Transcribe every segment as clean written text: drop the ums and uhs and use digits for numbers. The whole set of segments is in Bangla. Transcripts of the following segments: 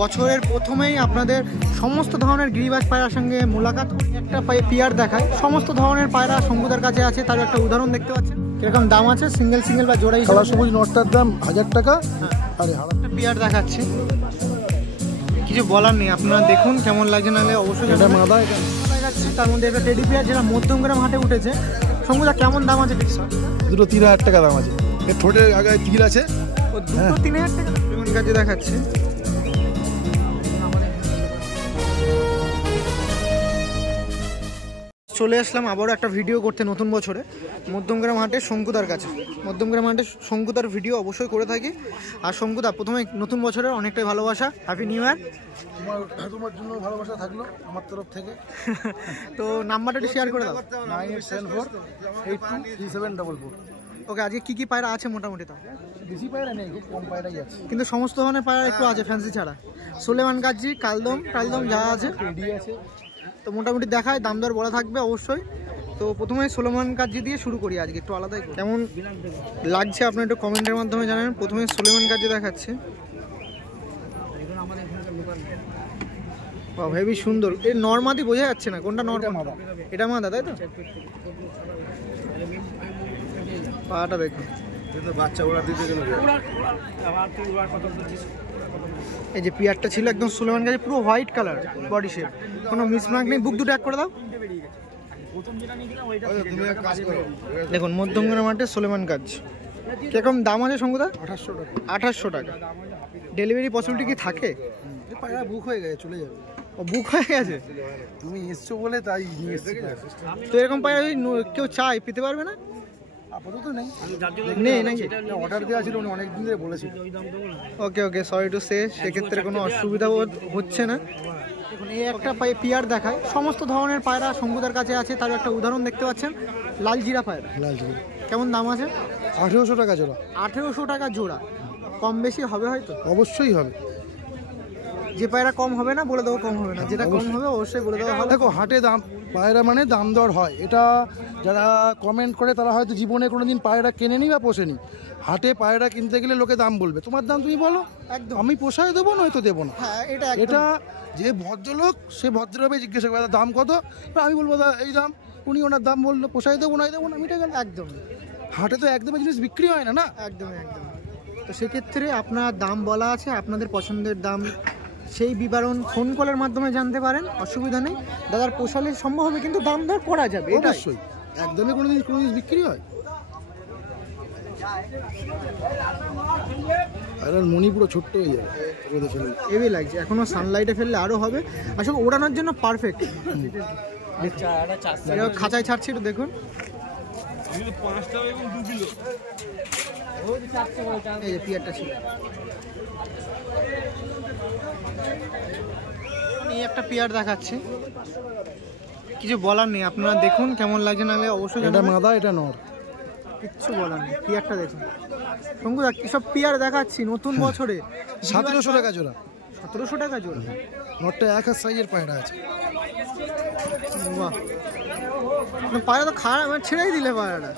বছরের প্রথমেই আপনাদের সমস্ত ধরনের গিরিবাজ পায়রার সঙ্গে মোলাকাত একটা পেয়ার দেখায়। সমস্ত ধরনের পায়রা শঙ্কুদার কাছে আছে, তার একটা উদাহরণ দেখতে পাচ্ছেন। কিরকম দাম আছে সিঙ্গেল সিঙ্গেল বা জোড়াই? কালার সবুজ নটটার দাম 1000 টাকা। আরে একটা পেয়ার দেখাচ্ছি, কিছু বলার নেই, আপনারা দেখুন কেমন লাগছে, নাহলে অবশ্যই। এটা মাদা, এটা দেখাচ্ছি তার মধ্যে একটা টেডি পেয়ার যেটা মধ্যমগ্রাম হাটে উঠেছে। শঙ্কুদা কেমন দাম আছে? দুটো 3000 টাকা দাম আছে। এর ঠোঁটের আগে তিল আছে, ও দুটো 3000 টাকা এমন কাজে দেখাচ্ছে। চলে আসলাম আবারও একটা ভিডিও করতে নতুন বছরে মধ্যমগ্রাম হাটে শঙ্কুদার কাছে। মধ্যমগ্রাম হাটে শঙ্কুদার ভিডিও অবশ্যই করে থাকি। আর শঙ্কুদা, প্রথমে নতুন বছরের অনেকটাই ভালোবাসা, হ্যাপি নিউ ইয়ার। তোমার জন্য ভালোবাসা থাকলো আমার তরফ থেকে। তো নাম্বারটা একটু শেয়ার করে দাও। 9874823744। ওকে, আজকে কি কি পায়রা আছে মোটামুটি? তা বেশি পায়রা নেই, খুব কম পায়রাই আছে, কিন্তু সমস্ত ধরনের পায়রা একটু আছে ফ্যান্সি ছাড়া। সুলেমান গাজী, কালদম টালদম যা আছে রেডি আছে। তো মোটামুটি দেখায়, দাম দর বলা থাকবে অবশ্যই। তো প্রথমে সুলেমান গাজী দিয়ে শুরু করি আজকে, একটু আলাদাই। কেমন লাগছে আপনার একটু কমেন্টের মাধ্যমে জানান। প্রথমে সুলেমান গাজী দেখাচ্ছে, হেবি সুন্দর। এর নরমাদি বোঝা যাচ্ছে না কোনটা নর। এটা মাদা, তাই তো? পাটা দেখুন, বাচ্চা ওরা দিতে গেল। এই যে পিয়ারটা ছিল একদম সুলেমান গাজী, পুরো হোয়াইট কালার, বডি শেপ, কোনো মিসমার্ক নেই। বুক দুটো এক করে দাও। দেখুন মধ্যমগ্রাম মাঠে সুলেমান গাজ। কিরকম দাম আছে শঙ্কুদা? 2800 টাকা। 2800 টাকা। ডেলিভারি পসিবিলিটি কি থাকে? পায়রা বুক হয়ে গেছে, চলে যাবে। ও বুক হয়ে গেছে? তুমি এসছো বলে তাই নিয়ে এসছি। তো এরকম পায়রা যদি কেউ চায় পেতে পারবে না? আপাতত নেই, নেই নাকি? অর্ডার দেওয়া ছিল, উনি অনেকদিন ধরে বলেছিল। ওকে ওকে, সরি টু সে, সেক্ষেত্রে কোনো অসুবিধা হচ্ছে না। দেখুন এই একটা পেয়ার দেখায়। সমস্ত ধরনের পায়রা শঙ্কুদার কাছে আছে, তার একটা উদাহরণ দেখতে পাচ্ছেন। লাল জিরা পায়রা। লাল জিরা কেমন দাম আছে? 1800 টাকা জোড়া। 1800 টাকা জোড়া। কম বেশি হবে হয়তো? অবশ্যই হবে। যে পায়রা কম হবে না বলে দেবো কম হবে না, যেটা কম হবে অবশ্যই বলে দেওয়া হবে। দেখো হাটে দাম পায়রা মানে দাম দর হয়, এটা যারা কমেন্ট করে তারা হয়তো জীবনে কোনোদিন পায়রা কেনেনি বা পোষেনি। হাটে পায়রা কিনতে গেলে লোকে দাম বলবে, তোমার দাম তুমি বলো, একদম আমি পোষায় দেবো নয়তো দেবো না। হ্যাঁ, এটা যে ভদ্রলোক সে ভদ্রভাবে জিজ্ঞাসা করে দাম কত, আমি বলবো দা এই দাম, উনি ওনার দাম বললো, পোষায় দেবো নয় দেবো না, মিটে গেল। একদম। হাটে তো একদমই জিনিস বিক্রি হয় না, না? একদম একদম। তো সেক্ষেত্রে আপনার দাম বলা আছে, আপনাদের পছন্দের দাম সেই বিবরণ ফোন কলের মাধ্যমে জানতে পারেন, অসুবিধা নেই। দাদার পোষালে সম্ভব হবে, কিন্তু দাম দর করা যাবে। অবশ্যই, একদমই কোনো জিনিস বিক্রি হয়। আর মনি পুরো ছোট্ট হয়ে যাবে, হেভি লাগছে। এখনো সানলাইটে ফেললে আরো হবে। আসলে ওড়ানোর জন্য পারফেক্ট। খাঁচায় ছাড়ছি, একটু দেখুন। এই যে পিয়ারটা ছিল, এই একটা পিয়ার দেখাচ্ছি, কিছু বলার নেই, আপনারা দেখুন কেমন লাগছে, নাহলে অবশ্যই। এটা মাদা, এটা নর, কিচ্ছু বলার নেই। পিয়ারটা দেখুন শঙ্কুদা, কি সব পিয়ার দেখাচ্ছি নতুন বছরে। 1700 টাকা জোড়া। 1700 টাকা জোড়া। নটটা এক হাত সাইজের পায়রা আছে। বাহ, পায়রা তো খারাপ, ছেড়েই দিলে পায়রাটা।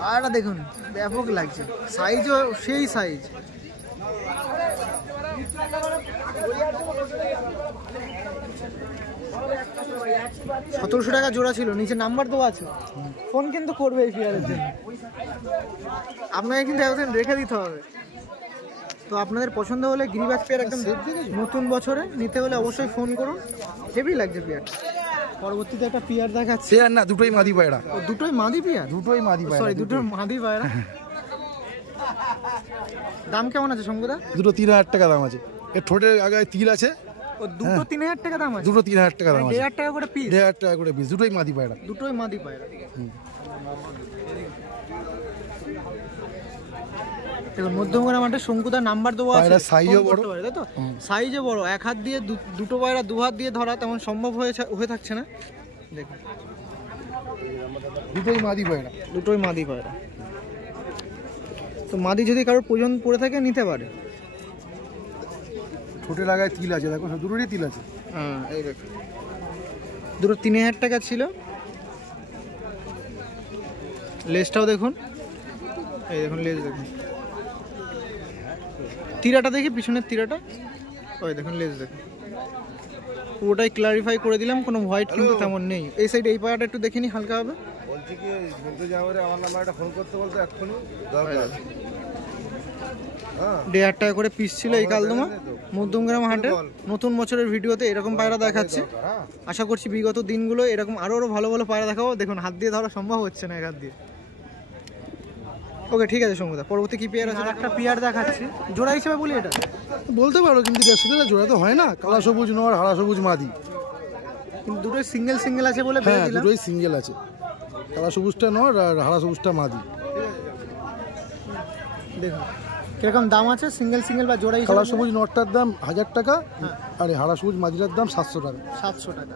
পায়রাটা দেখুন, ব্যাপক লাগছে, সাইজও সেই সাইজ। 1700 টাকা জোড়া ছিল, নিচে নাম্বার দেওয়া আছে, ফোন কিন্তু করবে এই পেয়ারের জন্য। আপনাকে কিন্তু একদিন রেখে দিতে হবে। তো আপনাদের পছন্দ হলে গিরিবাজ পেয়ার একদম নতুন বছরে নিতে হলে অবশ্যই ফোন করুন। হেভি লাগছে পেয়ার। পরবর্তীতে একটা পিয়ার দেখাচ্ছে। পেয়ার না, দুটোই মাদি পায়রা। ও দুটোই মাদি পিয়ার? দুটোই মাদি পায়রা। সরি, দুটোই মাদি পায়রা। দাম কেমন আছে শঙ্কুদা? দুটো 3000 টাকা দাম আছে। এর ঠোঁটের আগে তিল আছে। ও দুটো 3000 টাকা দাম আছে? দুটো 3000 টাকা দাম আছে। 1000 টাকা করে পিস? 1000 টাকা করে পিস, দুটোই মাদি পায়রা। দুটোই মাদি পায়রা। মধ্যমগ্রাম মাঠে শঙ্কুদার নাম্বার দেওয়া আছে। সাইজও বড়, তাই তো? সাইজও বড়, এক হাত দিয়ে দুটো পায়রা দু হাত দিয়ে ধরা তেমন সম্ভব হয়ে থাকছে না। দেখুন দুটোই মাদি পায়রা। দুটোই মাদি পায়রা। তো মাদি যদি কারোর প্রয়োজন পড়ে থাকে নিতে পারে। ঠোঁটের লাগায় তিল আছে, দেখো দুটোরই তিল আছে। হ্যাঁ, এই দেখো, দুটো 3000 টাকা ছিল। লেজটাও দেখুন, এই দেখুন লেজ দেখুন, তীরাটা দেখি, পিছনের তীরাটা, ওই দেখুন লেজ দেখুন, পুরোটাই ক্লারিফাই করে দিলাম, কোনো হোয়াইট কিন্তু তেমন নেই। এই সাইডে এই পায়াটা একটু দেখে নিই হালকা হবে। বলছি কি বলতে যাওয়ারে আমার নাম্বারটা ফোন করতে বলতে এক্ষুনি দরকার। 1.5 টাকা করে পিস ছিল এই কালদমা মধ্যমগ্রাম হাটে। নতুন বছরের ভিডিওতে এরকম পায়রা দেখাচ্ছে, আশা করছি বিগত দিনগুলো এরকম আরো ভালো ভালো পায়রা দেখাবো। দেখুন হাত দিয়ে ধরা সম্ভব হচ্ছে না এক হাত দিয়ে। ওকে ঠিক আছে শঙ্কুদা, পরবর্তী কি পেয়ার আছে? একটা পেয়ার দেখাচ্ছি, জোড়া হিসেবে বলি এটা বলতে পারো, কিন্তু 150 টাকা জোড়া তো হয় না। কালা সবুজ নর, হারা সবুজ মাদি, কিন্তু দুটোই সিঙ্গেল সিঙ্গেল আছে বলে হ্যাঁ দুটোই সিঙ্গেল আছে। কালা সবুজটা নর আর হারা সবুজটা মাদি। দেখুন কিরকম দাম আছে সিঙ্গেল সিঙ্গেল বা জোড়া হিসেবে? কালা সবুজ নরটার দাম 1000 টাকা, আর হারা সবুজ মাদিটার দাম 700 টাকা। 700 টাকা,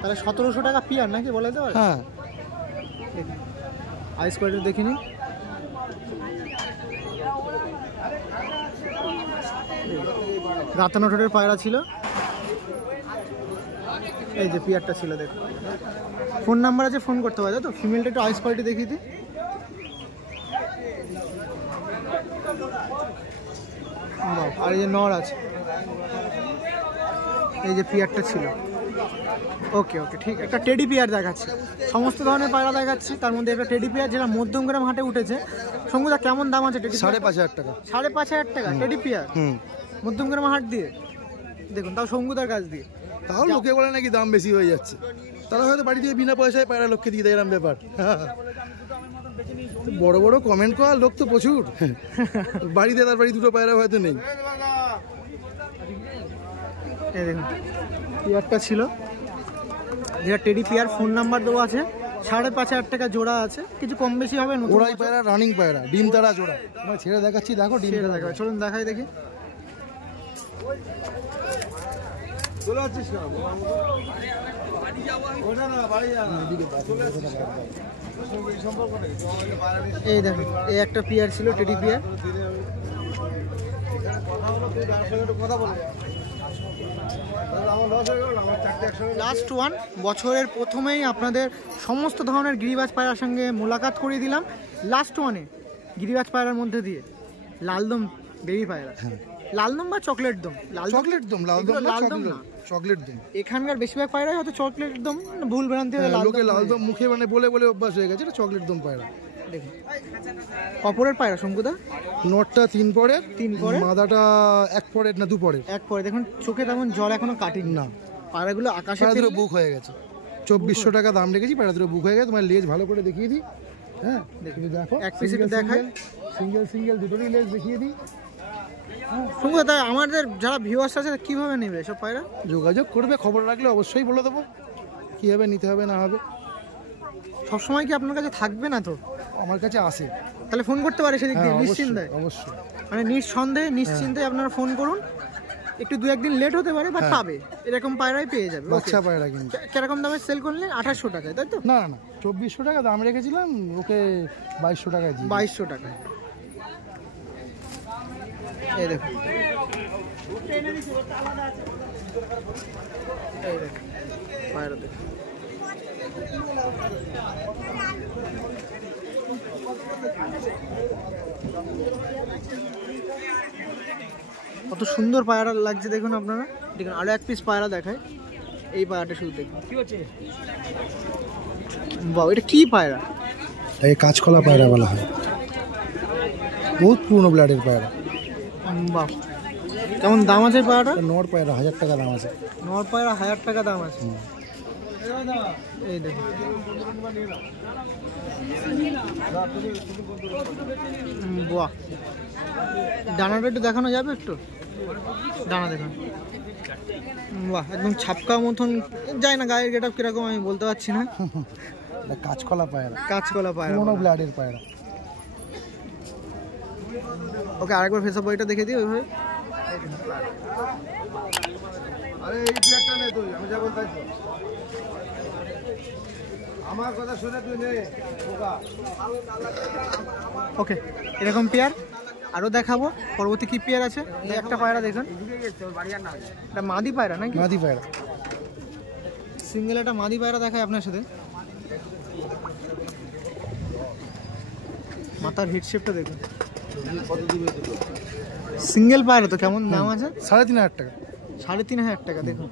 তাহলে 1700 টাকা পেয়ার নাকি বলে দেওয়া? হ্যাঁ আইস কোয়ালিটি দেখিনি। রাতানো ঠোঁটের পায়রা ছিল, এই যে পিয়ারটা ছিল দেখো। ফোন নাম্বার আছে, ফোন করতে পারবে তো? ফিমেলটা একটু আইস কোয়ালিটি দেখিয়ে দিই। আর এই যে নর আছে, এই যে পিয়ারটা ছিল। ওকে ওকে ঠিক, একটা টেডি পেয়ার দেখাচ্ছি, সমস্ত ধরনের পায়রা দেখাচ্ছি, তার মধ্যে একটা টেডি পেয়ার যেটা মধ্যমগ্রাম হাটে উঠেছে। শঙ্কুদা কেমন দাম আছে টেডি? 5500 টাকা। 5500 টাকা টেডি পেয়ার মধ্যমগ্রাম হাট দিয়ে? দেখুন তাও শঙ্কুদার কাছ দিয়ে। তাও লোকে বলে নাকি দাম বেশি হয়ে যাচ্ছে, তারা হয়তো বাড়ি থেকে বিনা পয়সায় পায়রা লোককে দিয়ে দেয়, এরম ব্যাপার। বড় বড় কমেন্ট করার লোক তো প্রচুর, বাড়িতে তার বাড়ি দুটো পায়রা হয়তো নেই। এই দেখুন পেয়ারটা ছিল, যেটা টেডি পেয়ার, ফোন নাম্বার দেওয়া আছে। 5500 টাকা জোড়া আছে, কিছু কম বেশি হবে। ওরাই পায়রা রানিং পায়রা, ডিম তারা জোড়া। আমি ছেড়ে দেখাচ্ছি, দেখো ডিম ছেড়ে দেখাবে, চলুন দেখাই দেখি। এই দেখো এই একটা পেয়ার ছিল টেডি পেয়ার। লাস্ট ওয়ান, বছরের প্রথমেই আপনাদের সমস্ত ধরনের গিরিবাজ পায়রার সঙ্গে মোলাকাত করিয়ে দিলাম। লাস্ট ওয়ানে গিরিবাজ পায়রার মধ্যে দিয়ে লালদম বেবি পায়রা, লালদম বা চকলেট দম। চকলেট দম, লালদম না চকলেট দম। এখানকার বেশিরভাগ পায়রাই হয়তো চকলেট দম, ভুল ভ্রান্তি হয়ে লোকে লালদম মুখে মানে বলে বলে অভ্যাস হয়ে গেছে, এটা চকলেট দম পায়রা। দেখুন কপরের পায়রা শঙ্কুদা, নটটা 3 পরের, 3 পরের, মাদাটা 1 পরের না 2 পরের। 1 পরে। দেখুন চোখে তেমন জল এখনো কাটেনি না, পায়রাগুলো আকাশে পায়রা বুক হয়ে গেছে। 2400 টাকা দাম রেখেছি, পায়রা বুক হয়ে গেছে। তোমার লেজ ভালো করে দেখিয়ে দিই। হ্যাঁ দেখো, এক পিস একটু দেখাই, সিঙ্গেল সিঙ্গেল দুটোরই লেজ দেখিয়ে দিই। শঙ্কুদা আমাদের যারা ভিউয়ার্স আছে কিভাবে নেবে এসব পায়রা? যোগাযোগ করবে, খবর রাখলে অবশ্যই বলে দেবো কীভাবে নিতে হবে না হবে। সবসময় কি আপনার কাছে থাকবে না তো? আমার কাছে আসে, তাহলে ফোন করতে পারে সেদিক দিয়ে নিশ্চিন্তে, অবশ্যই মানে নিঃসন্দেহে নিশ্চিন্তে আপনারা ফোন করুন। একটু 2-1 দিন লেট হতে পারে, বাট পাবে, এরকম পায়রাই পেয়ে যাবে। বাচ্চা পায়রা কিন্তু কিরকম দামে সেল করলেন? 2800 টাকায়, তাই তো? না না 2400 টাকা দাম রেখেছিলাম, ওকে 2200 টাকায় দিই। 2200 টাকায়। এই দেখুন পায়রা দেখুন, কত সুন্দর পায়রা লাগছে দেখুন আপনারা। দেখুন আরো 1 পিস পায়রা দেখায়, এই পায়রাটা শুধু দেখুন। বাহ, এটা কি পায়রা? এই কাঁচকলা পায়রা বলা হয়, বহুত পুরনো ব্লাডের পায়রা। বাহ, কেমন দাম আছে পায়রাটা? নর পায়রা 1000 টাকা দাম আছে। নর পায়রা 1000 টাকা দাম আছে। এই দেখুন বাহ, ডানাটা একটু দেখানো যাবে? একটু ডানা দেখুন, বাহ একদম ছাপকা মতন। যায় না গায়ের গেট আপ কিরকম আমি বলতে পারছি না। কাঁচকলা পায়রা, কাঁচকলা পায়রা, পুরনো ব্লাডের পায়রা। ওকে আরেকবার ফেসব বইটা দেখে দিই ওইভাবে। আরে এই প্লেটটা নে তুই, আমি যা বলতে চাইছি আমার কথা শুনে তুই নে ওকা। ওকে এরকম পেয়ার আরো দেখাবো। পরবর্তী কি পেয়ার আছে? এই একটা পায়রা দেখুন, এটা মাদি পায়রা নাকি? মাদি পায়রা, সিঙ্গেল একটা মাদি পায়রা দেখায় আপনার সাথে। মাথার হেড শেপটা দেখুন। কত দিবে দুটো? সিঙ্গেল পায়রা তো কেমন দাম আছে? 3,500 টাকা। 3,500 টাকা। দেখুন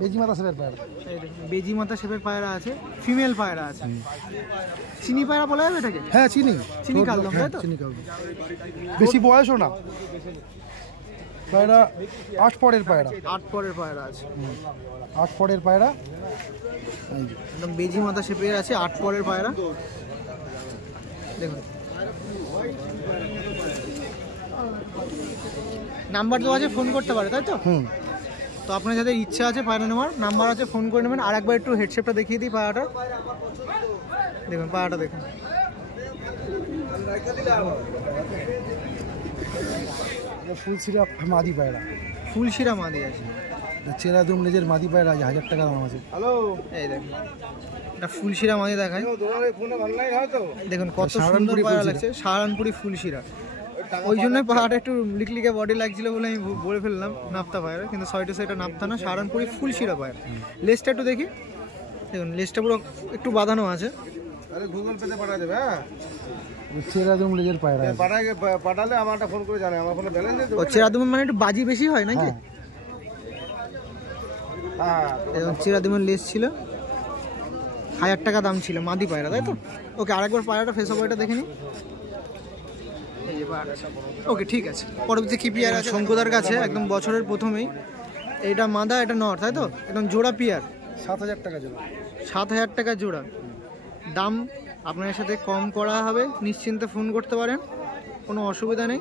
বেজি মাথা সেলের পায়রা। এই দেখুন বেজি মাথা শেপের পায়রা আছে, ফিমেল পায়রা আছে। চিনি পায়রা বলা যাবে এটাকে? হ্যাঁ চিনি, চিনি কালদম, তাই তো? চিনি কালদম। বেশি বয়সও না, পায়রা 8 পরের পায়রা। 8 পরের পায়রা আছে, 8 পরের পায়রা। একদম বেজি মাথা শেপের আছে, 8 পরের পায়রা। দেখুন নাম্বার তো আছে, ফোন করতে পারে, তাই তো? তো আপনার যাদের ইচ্ছা আছে পায়রা নেওয়ার, নাম্বার আছে, ফোন করে নেবেন। আর একবার একটু হেডশেপটা দেখিয়ে দিই পায়রাটা। দেখুন পায়রাটা দেখুন। ফুলশিরা মাদি পায়রা, ফুলশিরা মাদি আছে। চেরাদুম লেজের মাদি পায়রা আছে, 1000 টাকা দাম আছে। হ্যালো, এই দেখুন এটা ফুলশিরা মাদি দেখায়। তোমার এই ফোনে অনলাইন হয় তো? দেখুন কত সুন্দর পায়রা লাগছে, সাহারানপুরি ফুলশিরা। ওই জন্যই পাহাড়টা একটু লিকলিকে বডি লাগছিল বলে আমি বলে ফেললাম নাপ্তা পায়রা, কিন্তু সয়টা সেটা নাপ্তা না, সাহারানপুরি ফুলশিরা পায়রা। লেজটা একটু দেখি, দেখুন লেজটা পুরো একটু বাঁধানো আছে। আরে গুগল পেতে পাঠা দেবে। হ্যাঁ, চেরাদুম লেজের পায়রা আছে। পাঠালে আমারটা ফোন করে জানে, আমার ফোনে ব্যালেন্স নেই তো। ও চেরাদুমের মানে একটু বাজি বেশি হয় নাকি? হ্যাঁ, এবং চেরাদুমের লেজ ছিল, 1000 টাকা দাম ছিল, মাদি পায়রা, তাই তো? ওকে আরেকবার পায়রাটা ফেস অফ দেখে নিই। ওকে ঠিক আছে। পরবর্তী কি পিয়ার আছে শঙ্কুদার কাছে একদম বছরের প্রথমেই? এটা মাদা, এটা নর, তাই তো? একদম জোড়া পিয়ার, 7,000 টাকা জোড়া। 7,000 টাকা জোড়া। দাম আপনার সাথে কম করা হবে, নিশ্চিন্তে ফোন করতে পারেন, কোনো অসুবিধা নেই।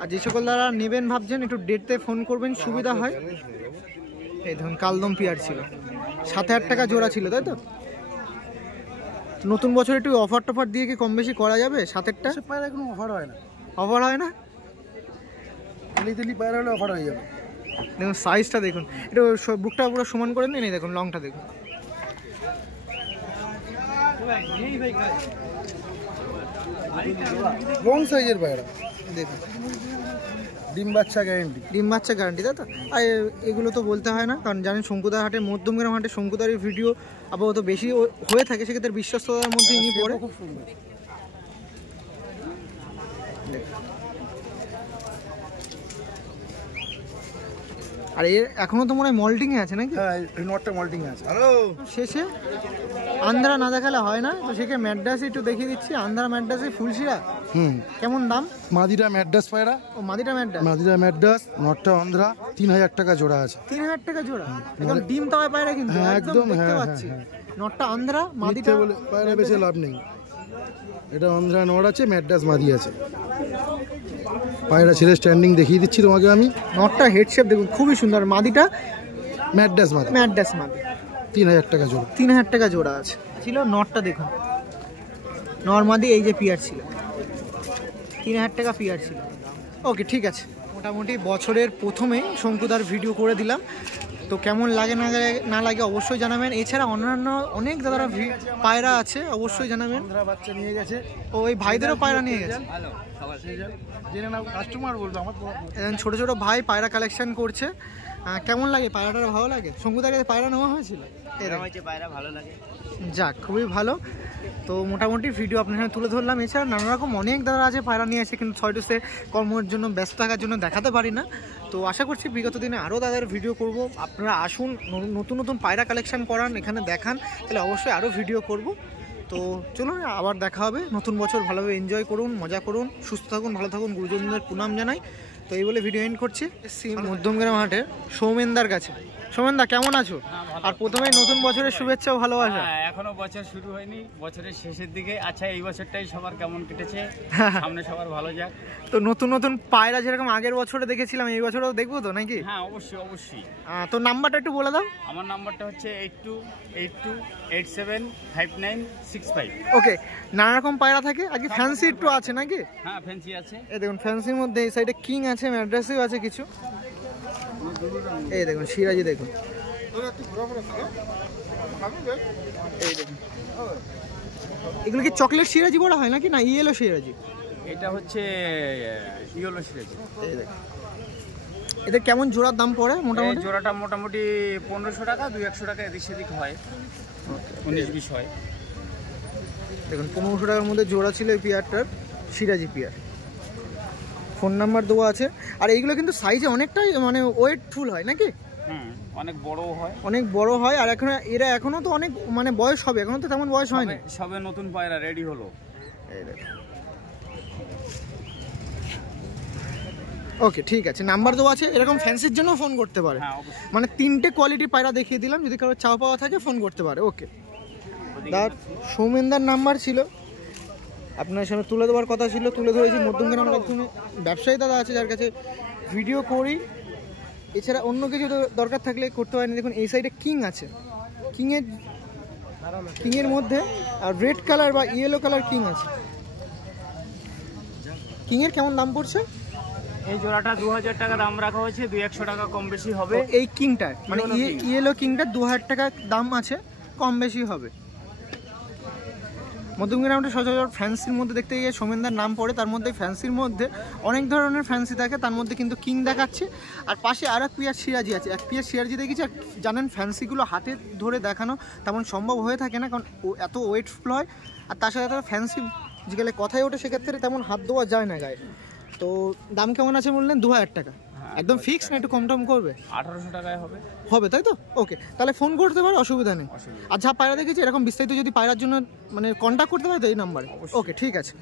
আর যে সকল দ্বারা নেবেন ভাবছেন একটু ডেটতে ফোন করবেন, সুবিধা হয়। এই ধরুন কালদম পিয়ার ছিল, 7,000 টাকা জোড়া ছিল, তাই তো? নতুন বছরে একটু অফার টফার দিয়ে কি কম বেশি করা যাবে? 7,000টা পায়রা কোনো অফার হয় না, অফার হয় না? তেলি পায়রা হলে অফার হয়ে যাবে। দেখুন সাইজটা দেখুন, একটু বুকটা পুরো সমান করে নিন। এই দেখুন লংটা দেখুন। লং সাইজের পায়রা, দেখুন ডিম বাচ্চা গ্যারেন্টি। ডিম বাচ্চা গ্যারান্টি, তাই তো? আর এগুলো তো বলতে হয় না, কারণ জানেন শঙ্কুদার হাটে, মধ্যমগ্রাম হাটে শঙ্কুদারের ভিডিও আপাতত বেশি হয়ে থাকে, সেক্ষেত্রে বিশ্বস্ততার মধ্যে ইনি পড়ে। খুব সুন্দর। আর এর এখনো তো মনে হয় মল্টিংয়ে আছে নাকি? হ্যাঁ, নটটা মল্টিং আছে। হ্যালো, শেষে আন্ধ্রা না দেখালে হয় না, তো সেখানে ম্যাড্রাসি একটু দেখিয়ে দিচ্ছি। আন্ধ্রা ম্যাড্রাসি ফুলশিরা কেমন দাম? মাদিরা ম্যাড্রাস পায়রা, ও মাদিটা ম্যাড্রাস, মাদিরা ম্যাড্রাস, নটটা অন্ধ্রা, 3,000 টাকা জোড়া আছে। 3,000 টাকা জোড়া। একদম ডিম তাওয়ায় পায়রা কিন্তু, হ্যাঁ, একদম একদম, দেখতে হ্যাঁ, পাচ্ছি। হ্যাঁ, নটটা আন্ধ্রা, মাদিটা মিথ্যে বলে পায়রা বেশি লাভ নেই। এটা অন্ধ্রা নট আছে, ম্যাড্রাস মাদি আছে। পায়রা ছেড়ে স্ট্যান্ডিং দেখিয়ে দিচ্ছি তোমাকে আমি। নটটা হেড শেপ দেখুন খুবই সুন্দর, মাদিটা ম্যাড্রাস মাদি, ম্যাড্রাস মাদি, 3,000 টাকা জোড়া। 3,000 টাকা জোড়া আছে। ছিল নটটা দেখুন, নর্মাদি এই যে পিয়ার ছিল, 3,000 টাকা পিয়ার ছিল। ওকে ঠিক আছে, মোটামুটি বছরের প্রথমে শঙ্কুদার ভিডিও করে দিলাম। তো কেমন লাগে না লাগে অবশ্যই জানাবেন। এছাড়া অন্যান্য অনেক দাদারা পায়রা আছে, অবশ্যই জানাবেন। অন্ধ্রা বাচ্চা নিয়ে গেছে, ও ওই ভাইদেরও পায়রা নিয়ে গেছে। জেনে নাও, কাস্টমার বলবে আমার। ছোট ছোট ভাই পায়রা কালেকশন করছে। কেমন লাগে পায়রাটা? ভালো লাগে? শঙ্কুদার কাছে পায়রা নেওয়া হয়েছিল? পায়রা ভালো লাগে। যাক, খুবই ভালো। তো মোটামুটি ভিডিও আপনার সাথে তুলে ধরলাম। এছাড়া নানা রকম অনেক দাদা আছে পায়রা নিয়ে আসে, কিন্তু ছয়টুসে কর্মের জন্য ব্যস্ত থাকার জন্য দেখাতে পারি না। তো আশা করছি বিগত দিনে আরও দাদার ভিডিও করব। আপনারা আসুন, নতুন নতুন পায়রা কালেকশন করান, এখানে দেখান, তাহলে অবশ্যই আরও ভিডিও করব। তো চলুন আবার দেখা হবে। নতুন বছর ভালোভাবে এনজয় করুন, মজা করুন, সুস্থ থাকুন, ভালো থাকুন, গুরুজনদের প্রণাম জানাই। তো এই বলে ভিডিও এন্ড করছি। মধ্যমগ্রাম হাটের সৌমেনদার কাছে। সৌমেনদা কেমন আছো? আর প্রথমে নতুন বছরের শুভেচ্ছা ও ভালোবাসা। এখনো বছর শুরু হয়নি, বছরের শেষের দিকে। আচ্ছা, এই বছরটাই সবার কেমন কেটেছে? সামনে সবার ভালো যাক। তো নতুন নতুন পায়রা যেরকম আগের বছরে দেখেছিলাম, এই বছরেও দেখবো তো নাকি? হ্যাঁ, অবশ্যই অবশ্যই। তো নাম্বারটা একটু বলে দাও। আমার নাম্বারটা হচ্ছে 8282875965। ওকে, নানা রকম পায়রা থাকে, আজকে ফ্যান্সি একটু আছে নাকি? হ্যাঁ, ফ্যান্সি আছে। এই দেখুন ফ্যান্সির মধ্যে এই সাইডে কিং আছে, ম্যাড্রাসিও আছে কিছু। এই দেখুন সিরাজি দেখুন, এই দেখুন। এগুলো কি চকলেট সিরাজি বলা হয় নাকি, না ইয়েলো সিরাজি? এটা হচ্ছে ইয়েলো সিরাজি। এই দেখুন, এদের কেমন জোড়ার দাম পড়ে মোটামুটি? জোড়াটা মোটামুটি 1500 টাকা, 200-100 টাকা এদিক সেদিক হয়, 19-20 হয়। দেখুন 1500 টাকার মধ্যে জোড়া ছিল এই পিয়ারটার, সিরাজি পেয়ার, ফোন নাম্বার দেওয়া আছে। আর এইগুলো কিন্তু সাইজে অনেকটাই মানে ওয়েটফুল হয় নাকি? অনেক বড়ও হয়, অনেক বড় হয়। আর এখন এরা এখনো তো অনেক মানে বয়স হবে, এখনো তো তেমন বয়স হয়নি, সবে নতুন পায়রা রেডি হলো। ওকে ঠিক আছে, নাম্বার দেওয়া আছে, এরকম ফ্যান্সির জন্য ফোন করতে পারে। মানে 3টে কোয়ালিটির পায়রা দেখিয়ে দিলাম, যদি কারো চাওয়া পাওয়া থাকে ফোন করতে পারে। ওকে, তার সৌমেনদার নাম্বার ছিল, আপনার সামনে তুলে দেওয়ার কথা ছিল, তুলে ধরেছি। মধ্যমগ্রামের একজন ব্যবসায়ী দাদা আছে যার কাছে ভিডিও করি, এছাড়া অন্য কিছু দরকার থাকলে করতে পারেনি। দেখুন এই সাইডে কিং আছে, কিংয়ের মধ্যে আর রেড কালার বা ইয়েলো কালার কিং আছে। কিংয়ের কেমন দাম পড়ছে? এই জোড়াটা 2000 টাকা দাম রাখা হয়েছে, 200-100 টাকা কম বেশি হবে। এই কিংটার মানে ইয়েলো কিংটার 2000 টাকা দাম আছে, কম বেশি হবে। মধ্যমগ্রামটা সচরাচর ফ্যান্সির মধ্যে দেখতে গিয়ে সোমেনদার নাম পড়ে, তার মধ্যে ফ্যান্সির মধ্যে অনেক ধরনের ফ্যান্সি থাকে, তার মধ্যে কিন্তু কিং দেখাচ্ছে। আর পাশে আর এক পিয়ার সিরাজি আছে, এক পিয়ার সিরাজি দেখেছি। আর জানেন ফ্যান্সিগুলো হাতে ধরে দেখানো তেমন সম্ভব হয়ে থাকে না, কারণ এত ওয়েটফুল হয়। আর তার সাথে ফ্যান্সি যেগুলো কথায় ওঠে সেক্ষেত্রে তেমন হাত দেওয়া যায় না গায়ে। তো দাম কেমন আছে বললেন? 2000 টাকা একদম ফিক্স, না একটু কম টম করবে? 1800 টাকায় হবে, হবে তাই তো? ওকে, তাহলে ফোন করতে পারো, অসুবিধা নেই। আর যা পায়রা দেখেছি এরকম বিস্তারিত যদি পায়রার জন্য মানে কন্ট্যাক্ট করতে পারে তো এই নাম্বারে। ওকে ঠিক আছে।